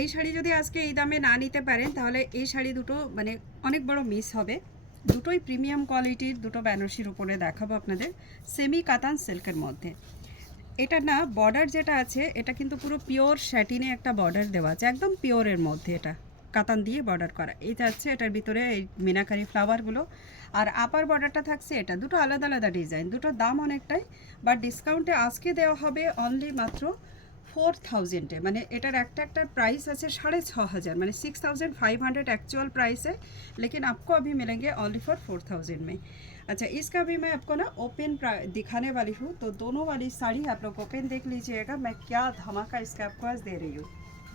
এই শাড়ি যদি আজকে এই দামে না নিতে পারেন তাহলে এই শাড়ি দুটো মানে অনেক বড় মিস হবে। দুটোই প্রিমিয়াম কোয়ালিটির, দুটো বেনারসির উপরে দেখাবো আপনাদের, সেমি কাতান সিল্কের মধ্যে। এটা না বর্ডার যেটা আছে এটা কিন্তু পুরো পিওর শ্যাটিনে একটা বর্ডার দেওয়া আছে, একদম পিওরের মধ্যে, এটা কাতান দিয়ে বর্ডার করা। এটা আছে এটার ভিতরে এই মিনাকারি ফ্লাওয়ারগুলো, আর আপার বর্ডারটা থাকছে এটা। দুটো আলাদা আলাদা ডিজাইন, দুটোর দাম অনেকটাই, বাট ডিসকাউন্টে আজকে দেওয়া হবে অনলি মাত্র 4000-এ। মানে এটার একটা प्राइस আছে 6500, মানে 6500 एक्चुअल प्राइस है, लेकिन आपको अभी मिलेंगे ओनली फॉर 4000 में। अच्छा, इसका भी मैं आपको ना ओपन दिखाने वाली हूँ, तो दोनों वाली साड़ी आप लोग ओपन देख लीजिएगा। मैं क्या धमाका इसका आपको आज दे रही हूँ,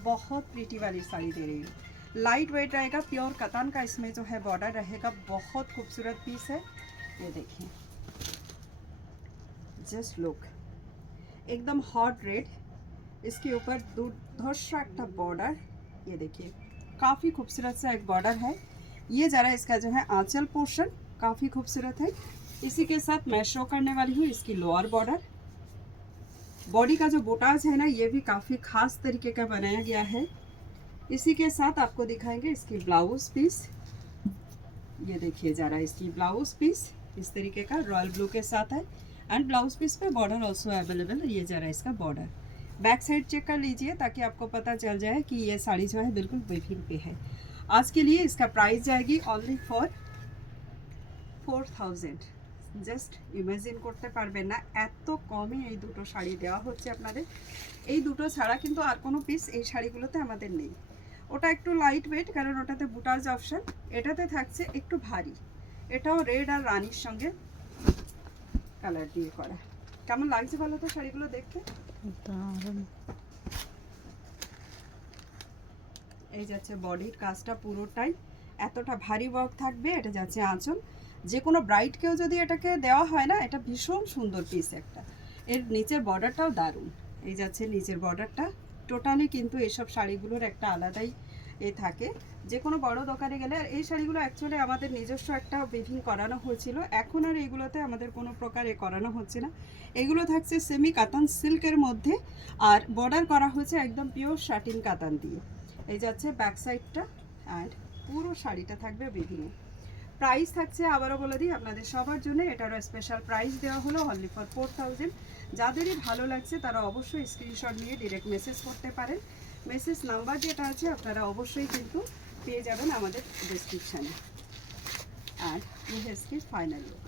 बहुत प्रीटी वाली साड़ी दे रही हूँ। लाइट वेट रहेगा, प्योर कतान का इसमें जो है बॉर्डर रहेगा, बहुत खूबसूरत पीस है। ये देखिए, जस्ट लुक, एकदम हॉट रेड, इसके ऊपर दूरदर्शा का बॉर्डर, ये देखिए काफ़ी खूबसूरत सा एक बॉर्डर है। ये ज़रा इसका जो है आंचल पोर्शन काफ़ी खूबसूरत है। इसी के साथ मैं शो करने वाली हूँ इसकी लोअर बॉर्डर। बॉडी का जो बोटाज है ना, ये भी काफ़ी खास तरीके का बनाया गया है। इसी के साथ आपको दिखाएंगे इसकी ब्लाउज पीस। ये देखिए ज़रा इसकी ब्लाउज पीस इस तरीके का रॉयल ब्लू के साथ है, एंड ब्लाउज पीस पे बॉर्डर ऑल्सो अवेलेबल। ये ज़रा इसका बॉर्डर बैक साइड चेक कर लीजिए ताकि आपको पता चल जाए कि ये साड़ी जो है बिल्कुल वेटिंग पे है। आज के लिए इसका प्राइस जाएगी ओनली फॉर 4000। জাস্ট ইমাজিন করতে পারবেন না এত কমে এই দুটো শাড়ি দেওয়া হচ্ছে আপনাদের। এই দুটো ছাড়া কিন্তু আর কোনো পিস এই শাড়িগুলোতে আমাদের নেই। ওটা একটু লাইট ওয়েট, কারণ ওটাতে বুটাজ অপশন, এটাতে থাকছে একটু ভারী। এটাও রেড আর রানির সঙ্গে কালার দিয়ে করা। কেমন লাগছে বলো তো শাড়িগুলো দেখতে? এই যাচ্ছে বডির কাজটা পুরোটাই এতটা ভারী ওয়ার্ক থাকবে। এটা যাচ্ছে আঁচল, যে কোনো ব্রাইডকেও যদি এটাকে দেওয়া হয় না, এটা ভীষণ সুন্দর পিস একটা। এর নিচের বর্ডারটাও দারুণ, এই যাচ্ছে নিচের বর্ডারটা। টোটালি কিন্তু এইসব শাড়িগুলোর একটা আলাদাই থাকে। যে কোনো বড় দোকানে গেলে, আর এই শাড়িগুলো অ্যাকচুয়ালি আমাদের নিজস্ব একটা উইভিং করানো হয়েছিল, এখন আর এইগুলোতে আমাদের কোনো প্রকার করানো হচ্ছে না। এগুলো থাকছে সেমি কাতান সিল্কের মধ্যে, আর বর্ডার করা হয়েছে একদম পিওর শাটিন কাতান দিয়ে। এই যাচ্ছে ব্যাক সাইডটা, অ্যান্ড পুরো শাড়িটা থাকবে উইভিং। প্রাইস থাকছে আবারও বলে দিই আপনাদের সবার জন্য, এটারও স্পেশাল প্রাইস দেওয়া হলো অনলি ফর 4000। যাদেরই ভালো লাগছে তারা অবশ্যই স্ক্রিনশট নিয়ে ডিরেক্ট মেসেজ করতে পারেন। মেসেজ নাম্বার যেটা আছে আপনারা অবশ্যই কিন্তু পেয়ে যাবেন আমাদের ডিসক্রিপশানে। আর ইয়ে इसकी फाइनल लुक।